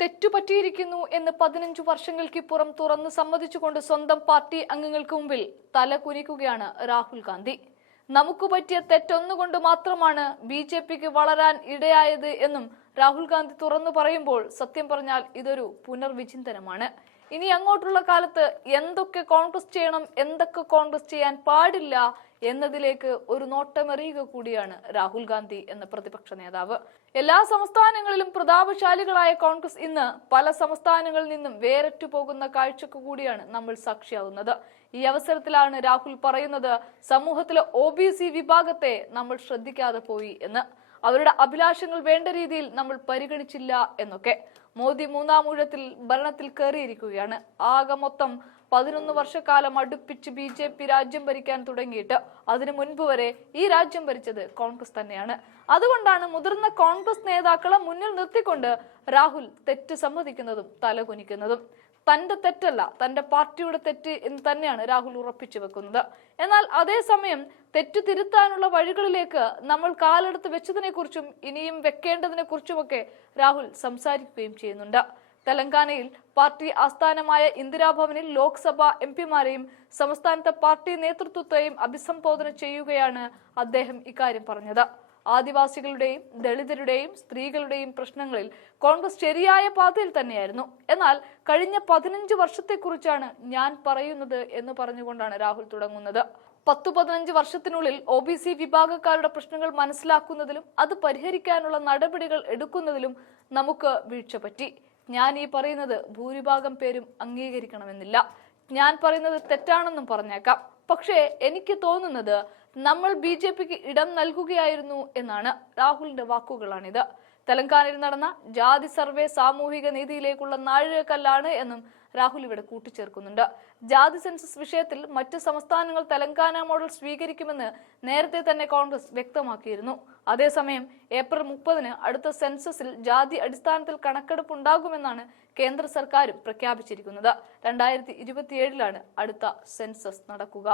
തെറ്റുപറ്റിയിരിക്കുന്നു എന്ന് 15 വർഷങ്ങൾക്കിപ്പുറം തുറന്നു സമ്മതിച്ചുകൊണ്ട് സ്വന്തം പാർട്ടി അംഗങ്ങൾക്ക് മുമ്പിൽ തല കുനിക്കുകയാണ് രാഹുൽ ഗാന്ധി. നമുക്ക് പറ്റിയ തെറ്റൊന്നുകൊണ്ട് മാത്രമാണ് BJPക്ക് വളരാൻ ഇടയായത് എന്നും രാഹുൽ ഗാന്ധി തുറന്നു പറയുമ്പോൾ സത്യം പറഞ്ഞാൽ ഇതൊരു പുനർവിചിന്തനമാണ്. ഇനി അങ്ങോട്ടുള്ള കാലത്ത് എന്തൊക്കെ കോൺഗ്രസ് ചെയ്യണം, എന്തൊക്കെ കോൺഗ്രസ് ചെയ്യാൻ പാടില്ല എന്നതിലേക്ക് ഒരു നോട്ടമെറിയുക കൂടിയാണ് രാഹുൽ ഗാന്ധി എന്ന പ്രതിപക്ഷ നേതാവ്. എല്ലാ സംസ്ഥാനങ്ങളിലും പ്രതാപശാലികളായ കോൺഗ്രസ് ഇന്ന് പല സംസ്ഥാനങ്ങളിൽ നിന്നും വേറിട്ടു പോകുന്ന കാഴ്ചക്ക് കൂടിയാണ് നമ്മൾ സാക്ഷിയാവുന്നത്. ഈ അവസരത്തിലാണ് രാഹുൽ പറയുന്നത് സമൂഹത്തിലെ OBC വിഭാഗത്തെ നമ്മൾ ശ്രദ്ധിക്കാതെ പോയി എന്ന്, അവരുടെ അഭിലാഷങ്ങൾ വേണ്ട രീതിയിൽ നമ്മൾ പരിഗണിച്ചില്ല എന്നൊക്കെ. മോദി മൂന്നാം ഊഴത്തിൽ ഭരണത്തിൽ കയറിയിരിക്കുകയാണ്. ആകെ മൊത്തം 11 വർഷക്കാലം അടുപ്പിച്ച് BJP രാജ്യം ഭരിക്കാൻ തുടങ്ങിയിട്ട് അതിനു മുൻപ് വരെ ഈ രാജ്യം ഭരിച്ചത് കോൺഗ്രസ് തന്നെയാണ്. അതുകൊണ്ടാണ് മുതിർന്ന കോൺഗ്രസ് നേതാക്കളെ മുന്നിൽ നിർത്തിക്കൊണ്ട് രാഹുൽ തെറ്റ് സമ്മതിക്കുന്നതും തലകുനിക്കുന്നതും. തന്റെ തെറ്റല്ല, തന്റെ പാർട്ടിയുടെ തെറ്റ് എന്ന് തന്നെയാണ് രാഹുൽ ഉറപ്പിച്ചു വെക്കുന്നത്. എന്നാൽ അതേസമയം തെറ്റു തിരുത്താനുള്ള വഴികളിലേക്ക് നമ്മൾ കാലെടുത്ത് വെച്ചതിനെ കുറിച്ചും ഇനിയും വെക്കേണ്ടതിനെ കുറിച്ചുമൊക്കെ രാഹുൽ സംസാരിക്കുകയും ചെയ്യുന്നുണ്ട്. തെലങ്കാനയിൽ പാർട്ടി ആസ്ഥാനമായ ഇന്ദിരാഭവനിൽ ലോക്സഭാ MPമാരെയും സംസ്ഥാനത്തെ പാർട്ടി നേതൃത്വത്തെയും അഭിസംബോധന ചെയ്യുകയാണ് അദ്ദേഹം ഇക്കാര്യം പറഞ്ഞത്. ആദിവാസികളുടെയും ദളിതരുടെയും സ്ത്രീകളുടെയും പ്രശ്നങ്ങളിൽ കോൺഗ്രസ് ശരിയായ പാതയിൽ തന്നെയായിരുന്നു. എന്നാൽ കഴിഞ്ഞ 15 വർഷത്തെക്കുറിച്ചാണ് ഞാൻ പറയുന്നത് എന്ന് പറഞ്ഞുകൊണ്ടാണ് രാഹുൽ തുടങ്ങുന്നത്. 10-15 വർഷത്തിനുള്ളിൽ OBC വിഭാഗക്കാരുടെ പ്രശ്നങ്ങൾ മനസ്സിലാക്കുന്നതിലും അത് പരിഹരിക്കാനുള്ള നടപടികൾ എടുക്കുന്നതിലും നമുക്ക് വീഴ്ച പറ്റി. ഞാൻ ഈ പറയുന്നത് ഭൂരിഭാഗം പേരും അംഗീകരിക്കണമെന്നില്ല. ഞാൻ പറയുന്നത് തെറ്റാണെന്നും പറഞ്ഞേക്കാം. പക്ഷേ എനിക്ക് തോന്നുന്നത് നമ്മൾ BJPക്ക് ഇടം നൽകുകയായിരുന്നു എന്നാണ്. രാഹുലിന്റെ വാക്കുകളാണിത്. തെലങ്കാനയിൽ നടന്ന ജാതി സർവേ സാമൂഹിക നീതിയിലേക്കുള്ള നാഴികക്കല്ലാണ് എന്നും രാഹുൽ ഇവിടെ കൂട്ടിച്ചേർക്കുന്നുണ്ട്. ജാതി സെൻസസ് വിഷയത്തിൽ മറ്റ് സംസ്ഥാനങ്ങൾ തെലങ്കാന മോഡൽ സ്വീകരിക്കുമെന്ന് നേരത്തെ തന്നെ കോൺഗ്രസ് വ്യക്തമാക്കിയിരുന്നു. അതേസമയം ഏപ്രിൽ 30-ന് അടുത്ത സെൻസസിൽ ജാതി അടിസ്ഥാനത്തിൽ കണക്കെടുപ്പ് ഉണ്ടാകുമെന്നാണ് കേന്ദ്ര സർക്കാരും പ്രഖ്യാപിച്ചിരിക്കുന്നത്. 2027-ലാണ് അടുത്ത സെൻസസ് നടക്കുക.